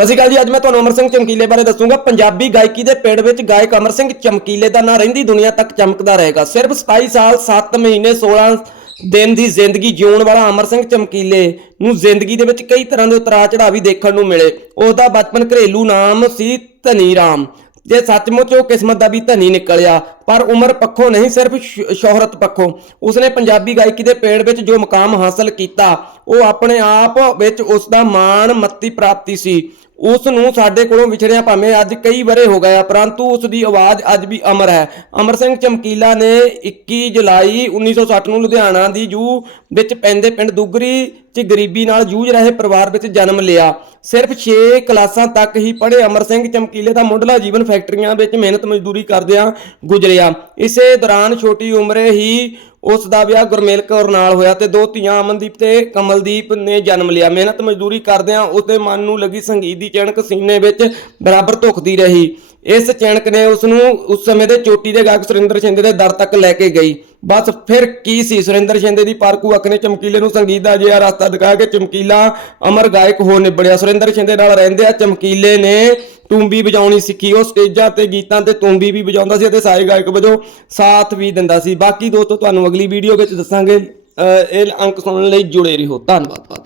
ਸਤਿ ਸ਼੍ਰੀ ਅਕਾਲ ਜੀ, ਅੱਜ ਮੈਂ ਤੁਹਾਨੂੰ ਅਮਰ ਸਿੰਘ ਚਮਕੀਲੇ ਬਾਰੇ ਦੱਸੂੰਗਾ। ਪੰਜਾਬੀ ਗਾਇਕੀ ਦੇ ਪੇੜ ਵਿੱਚ ਗਾਇਕ ਅਮਰ ਸਿੰਘ ਚਮਕੀਲੇ ਦਾ ਨਾਂ ਰਹਿੰਦੀ ਦੁਨੀਆ ਤੱਕ ਚਮਕਦਾ ਰਹੇਗਾ। ਸਿਰਫ 27 ਸਾਲ 7 ਮਹੀਨੇ 16 ਦਿਨ ਦੀ ਜ਼ਿੰਦਗੀ ਜਿਉਣ ਵਾਲਾ ਅਮਰ ਸਿੰਘ ਚਮਕੀਲੇ ਨੂੰ ਜ਼ਿੰਦਗੀ ਦੇ ਵਿੱਚ ਕਈ ਤਰ੍ਹਾਂ ਦੇ ਉਤਰਾਅ ਚੜਾਅ ਵੀ ਦੇਖਣ ਨੂੰ ਮਿਲੇ। ਉਸ ਦਾ ਬਚਪਨ ਘਰੇਲੂ ਨਾਮ ਸੀ ਧਨੀ ਰਾਮ। ਜੇ ਸੱਚਮੁੱਚ ਉਹ ਕਿਸਮਤ ਦਾ ਵੀ ਧਨੀ ਨਿਕਲਿਆ, ਪਰ ਉਮਰ ਪੱਖੋਂ ਨਹੀਂ, ਸਿਰਫ ਸ਼- ਸ਼ੋਹਰਤ ਪੱਖੋਂ। ਉਸਨੇ ਪੰਜਾਬੀ ਗਾਇਕੀ ਦੇ ਪੇੜ ਵਿੱਚ ਜੋ ਮੁਕਾਮ ਹਾਸਲ ਕੀਤਾ ਉਹ ਆਪਣੇ ਆਪ ਵਿੱਚ ਉਸ ਦਾ ਮਾਣ ਮੱਤੀ ਪ੍ਰਾਪਤੀ ਸੀ। ਉਸ ਨੂੰ ਸਾਡੇ ਕੋਲੋਂ ਵਿਛੜਿਆ ਭਾਵੇਂ ਅੱਜ ਕਈ ਬਰੇ ਹੋ ਗਏ ਪਰੰਤੂ ਉਸ ਦੀ ਆਵਾਜ਼ ਅੱਜ ਵੀ ਅਮਰ ਹੈ। ਅਮਰ ਸਿੰਘ ਚਮਕੀਲਾ ਨੇ 21 ਜੁਲਾਈ 1960 ਨੂੰ ਲੁਧਿਆਣਾ ਦੀ ਜੂ ਵਿੱਚ ਪੈਂਦੇ ਪਿੰਡ ਦੁਗਰੀ 'ਚ ਗਰੀਬੀ ਨਾਲ ਜੂਝ ਰਹੇ ਪਰਿਵਾਰ ਵਿੱਚ ਜਨਮ ਲਿਆ। ਸਿਰਫ 6 ਕਲਾਸਾਂ ਤੱਕ ਹੀ ਪੜ੍ਹੇ ਅਮਰ ਸਿੰਘ ਚਮਕੀਲੇ ਦਾ ਮੁੱਢਲਾ ਜੀਵਨ ਫੈਕਟਰੀਆਂ ਵਿੱਚ ਮਿਹਨਤ ਮਜ਼ਦੂਰੀ ਕਰਦਿਆਂ ਗੁਜ਼ਰਿਆ। ਇਸੇ ਦੌਰਾਨ ਛੋਟੀ ਉਮਰੇ ਹੀ ਉਸ ਦਾ ਵਿਆਹ ਗੁਰਮੇਲ ਕੌਰ ਨਾਲ ਹੋਇਆ ਤੇ ਦੋ ਧੀਆਂ ਅਮਨਦੀਪ ਤੇ ਕਮਲਦੀਪ ਨੇ ਜਨਮ ਲਿਆ। ਮਿਹਨਤ ਮਜ਼ਦੂਰੀ ਕਰਦਿਆਂ ਉਸਦੇ ਮਨ ਨੂੰ ਲੱਗੀ ਸੰਗੀਤ ਦੀ ਚਣਕ ਸੀਨੇ ਵਿੱਚ ਬਰਾਬਰ ਧੁਖਦੀ ਰਹੀ। ਇਸ ਚਣਕ ਨੇ ਉਸ ਨੂੰ ਉਸ ਸਮੇਂ ਦੇ ਚੋਟੀ ਦੇ ਗਾਇਕ ਸੁਰਿੰਦਰ ਸ਼ਿੰਦੇ ਦੇ ਦਰ ਤੱਕ ਲੈ ਕੇ ਗਈ। ਬਸ ਫਿਰ ਕੀ ਸੀ? ਸੁਰਿੰਦਰ ਸ਼ਿੰਦੇ ਦੀ ਪਾਰਕੂ ਅੱਖ ਨੇ ਚਮਕੀਲੇ ਨੂੰ ਸੰਗੀਤ ਦਾ ਜਿਹਾ ਰਸਤਾ ਦਿਖਾ ਕੇ ਚਮਕੀਲਾ ਅਮਰ ਗਾਇਕ ਹੋ ਨਿਬੜਿਆ। ਸੁਰਿੰਦਰ ਸ਼ਿੰਦੇ ਨਾਲ ਰਹਿੰਦੇ ਆ, ਚਮਕੀਲੇ ਨੇ ਤੂੰਬੀ ਵਜਾਉਣੀ ਸਿੱਖੀ। ਉਹ ਸਟੇਜਾਂ ਤੇ ਗੀਤਾਂ ਤੇ ਤੂੰਬੀ ਵੀ ਵਜਾਉਂਦਾ ਸੀ ਅਤੇ ਸਾਈ ਗਾਇਕ ਵਜੋਂ ਸਾਥ ਵੀ ਦਿੰਦਾ ਸੀ। ਬਾਕੀ ਦੋਸਤੋ, ਤੁਹਾਨੂੰ ਅਗਲੀ ਵੀਡੀਓ ਵਿੱਚ ਦੱਸਾਂਗੇ। ਅਹ ਇਹ ਅੰਕ ਸੁਣਨ ਲਈ ਜੁੜੇ ਰਹੋ। ਧੰਨਵਾਦ।